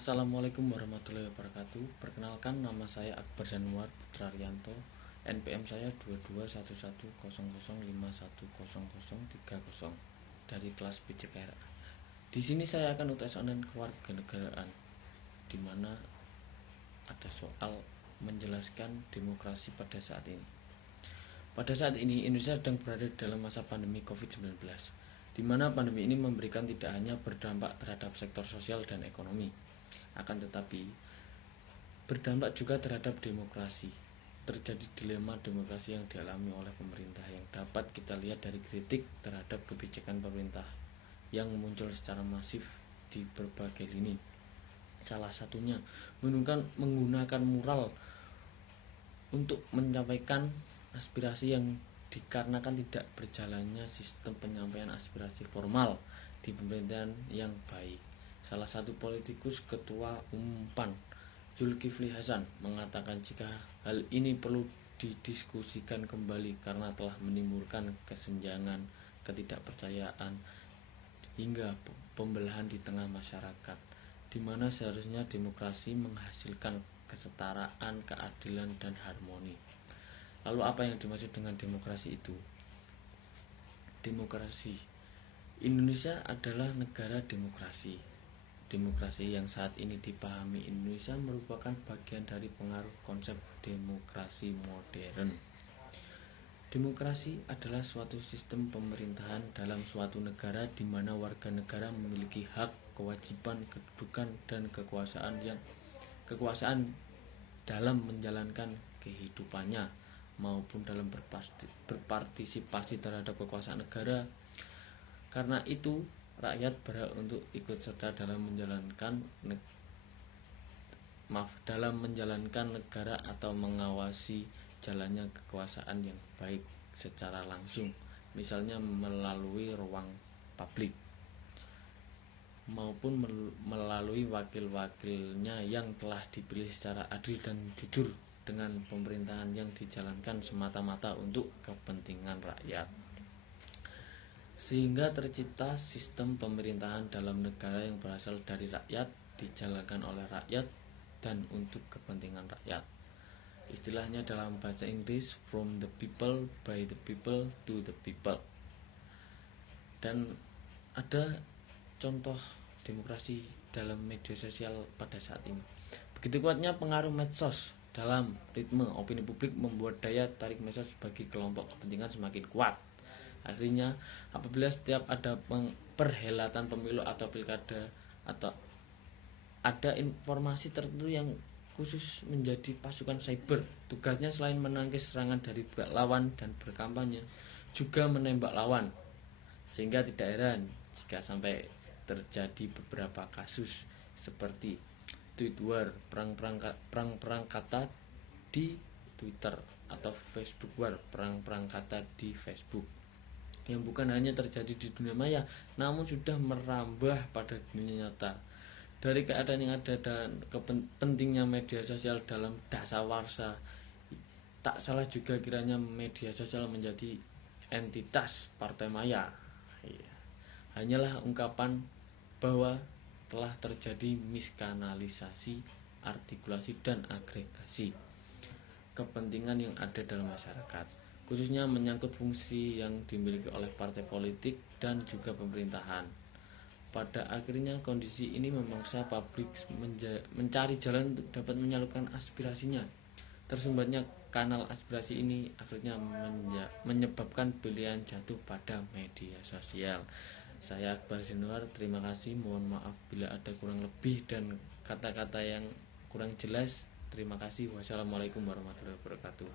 Assalamualaikum warahmatullahi wabarakatuh. Perkenalkan, nama saya Akbar Januar Putra Rianto. NPM saya 221100510030 dari kelas BCKRA. Di sini saya akan UTS online kewarganegaraan, di mana ada soal menjelaskan demokrasi pada saat ini. Pada saat ini Indonesia sedang berada dalam masa pandemi COVID-19, di mana pandemi ini memberikan tidak hanya berdampak terhadap sektor sosial dan ekonomi, akan tetapi berdampak juga terhadap demokrasi. Terjadi dilema demokrasi yang dialami oleh pemerintah yang dapat kita lihat dari kritik terhadap kebijakan pemerintah yang muncul secara masif di berbagai lini. Salah satunya menggunakan mural untuk menyampaikan aspirasi yang dikarenakan tidak berjalannya sistem penyampaian aspirasi formal di pemerintahan yang baik. Salah satu politikus Ketua Umum PAN, Zulkifli Hasan, mengatakan jika hal ini perlu didiskusikan kembali karena telah menimbulkan kesenjangan, ketidakpercayaan, hingga pembelahan di tengah masyarakat, di mana seharusnya demokrasi menghasilkan kesetaraan, keadilan, dan harmoni. Lalu apa yang dimaksud dengan demokrasi itu? Demokrasi Indonesia adalah negara demokrasi. Demokrasi yang saat ini dipahami Indonesia merupakan bagian dari pengaruh konsep demokrasi modern. Demokrasi adalah suatu sistem pemerintahan dalam suatu negara di mana warga negara memiliki hak, kewajiban, kedudukan, dan kekuasaan dalam menjalankan kehidupannya maupun dalam berpartisipasi terhadap kekuasaan negara. Karena itu, rakyat berhak untuk ikut serta dalam menjalankan negara atau mengawasi jalannya kekuasaan yang baik secara langsung, misalnya melalui ruang publik maupun melalui wakil-wakilnya yang telah dipilih secara adil dan jujur, dengan pemerintahan yang dijalankan semata-mata untuk kepentingan rakyat, sehingga tercipta sistem pemerintahan dalam negara yang berasal dari rakyat, dijalankan oleh rakyat, dan untuk kepentingan rakyat. Istilahnya dalam bahasa Inggris, from the people, by the people, to the people. Dan ada contoh demokrasi dalam media sosial pada saat ini. Begitu kuatnya pengaruh medsos dalam ritme opini publik membuat daya tarik medsos bagi kelompok kepentingan semakin kuat. Akhirnya, apabila setiap ada perhelatan pemilu atau pilkada atau ada informasi tertentu yang khusus menjadi pasukan cyber, tugasnya selain menangkis serangan dari pihak lawan dan berkampanye, juga menembak lawan. Sehingga tidak heran jika sampai terjadi beberapa kasus seperti tweet war, perang kata di Twitter, atau Facebook war, perang kata di Facebook, yang bukan hanya terjadi di dunia maya namun sudah merambah pada dunia nyata. Dari keadaan yang ada dan pentingnya media sosial dalam dasawarsa, tak salah juga kiranya media sosial menjadi entitas partai maya. Hanyalah ungkapan bahwa telah terjadi miskanalisasi, artikulasi, dan agregasi kepentingan yang ada dalam masyarakat, khususnya menyangkut fungsi yang dimiliki oleh partai politik dan juga pemerintahan. Pada akhirnya kondisi ini memaksa publik mencari jalan untuk dapat menyalurkan aspirasinya. Tersumbatnya kanal aspirasi ini akhirnya menyebabkan pilihan jatuh pada media sosial. Saya Akbar Januar, terima kasih. Mohon maaf bila ada kurang lebih dan kata-kata yang kurang jelas. Terima kasih. Wassalamualaikum warahmatullahi wabarakatuh.